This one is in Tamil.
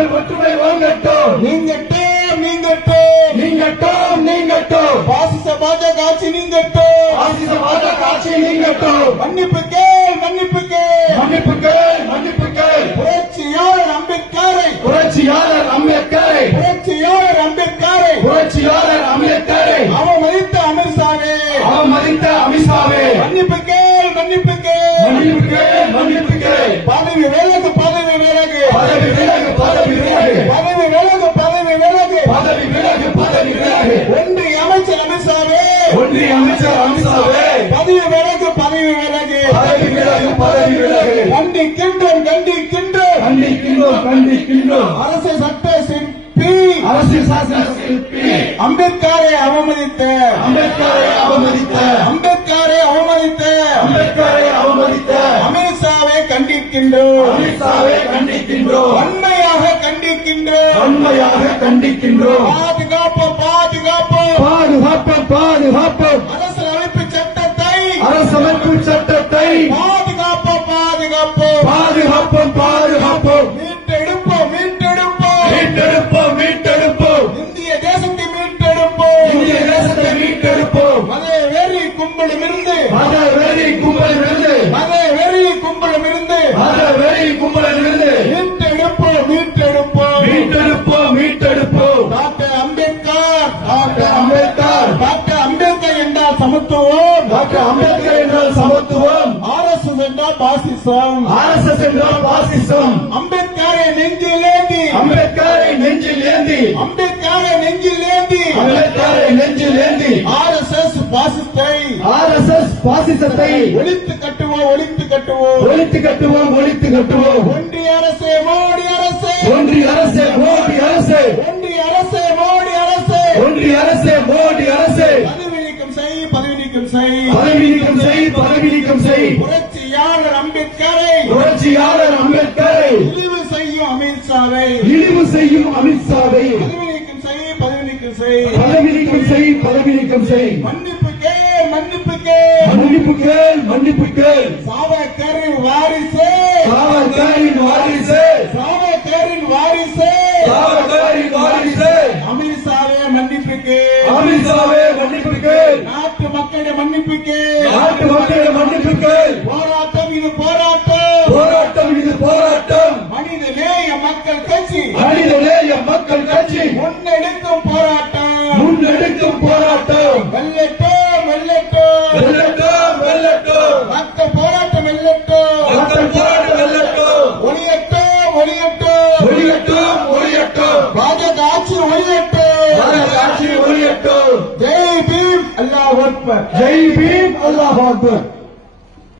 மக்கள் ஒற்றுமை ஓங்கட்டும். நீங்கட்டும் நீங்கட்டும். நீங்கட்டும் நீங்கட்டும். பாசிச பாஜக ஆட்சி நீங்கட்டும். ஆசிச பாஜக ஆட்சி நீங்கட்டும். மன்னிப்பு கேள் ஒன்றிய அமைச்சர் அமித்ஷாவே பதவி விலகு பதவி விலகு. பதவி விலகு பதவி விலகு. கண்டிக்கின்றோம் கண்டிக்கின்றோம். கண்டிக்கின்றோம் கண்டிக்கின்றோம். அரசு சட்ட சிற்பி. அரசியல் சாசன சிற்பி. அம்பேத்கரை அவமதித்த. அம்பேத்கரை அவமதித்த. அம்பேத்கரை அவமதித்த. அம்பேத்கரை அவமதித்த. அமித்ஷாவை கண்டிக்கின்றோம். அமித்ஷாவை கண்டிக்கின்றோம். வன்மையாக கண்டிக்கின்றோம். வன்மையாக கண்டிக்கின்றோம். பாதுகாப்போம் பாதுகாப்போம். பாதுகாப்போம் அரசு அமைப்பு சட்டத்தை அரசமைப்பு சட்டத்தை பாதுகாப்போம் பாதுகாப்போம். பாதுகாப்போம் பாதுகாப்போம். மீட்டெடுப்போம் மீட்டெடுப்போம். மீட்டெடுப்போம் மீட்டெடுப்போம். இந்திய தேசத்தை மீட்டெடுப்போம். இந்திய தேசத்தை மீட்டெடுப்போம். மத வெறி கும்பலிலிருந்து மத வெறி கும்பலிலிருந்து மத வெறி கும்பலிலிருந்து மத சமத்துவம். டாக்டர் அம்பேத்கர் என்றால் சமத்துவம். ஆர்எஸ்எஸ் என்றால் பாசிசம். ஆர்எஸ்எஸ் என்றால் பாசிசம். அம்பேத்கரை நெஞ்சிலேந்தி அம்பேத்கரை நெஞ்சில் ஏந்தி. அம்பேத்கரை நெஞ்சிலேந்தி அம்பேத்கரை நெஞ்சில் ஏந்தி. ஆர்எஸ்எஸ் பாசிசத்தை. ஆர்எஸ்எஸ் பாசிசத்தை. ஒழித்து கட்டுவோம் ஒழித்து கட்டுவோம். ஒழித்து கட்டுவோம் ஒழித்து கட்டுவோம். ஒன்றிய அரசே மோடி அரசே. ஒன்றிய அரசு மோடி அரசு. ஒன்றிய அரசே மோடி அரசே. ஒன்றிய அரசு மோடி அரசு. அம்பேத்கரை. புரட்சியாளர் அம்பேத்கரை. இழிவு செய்யும் அமித்ஷாவை இழிவு செய்யும் அமித்ஷாவை பதவி நீக்கம் செய் செய். பதவி நீக்கம் செய் செய். மன்னிப்பு கேள் மன்னிப்பு கேள். மன்னிப்பு கேள் மன்னிப்பு கேள். சாவக்கரின் வாரிசே. சாவர்கரின் வாரிசு. சாவக்கரின் வாரிசே. சாவர்கரின் வாரிசு. அமித்ஷாவே மன்னிப்பு கேள். அமித்ஷாவே மன்னிப்பு கேள். நாட்டு மக்களிடம் மன்னிப்பு கேள். நாட்டு மக்களிடம் மன்னிப்பு Ekber. Ceyibim Allahu Akbar.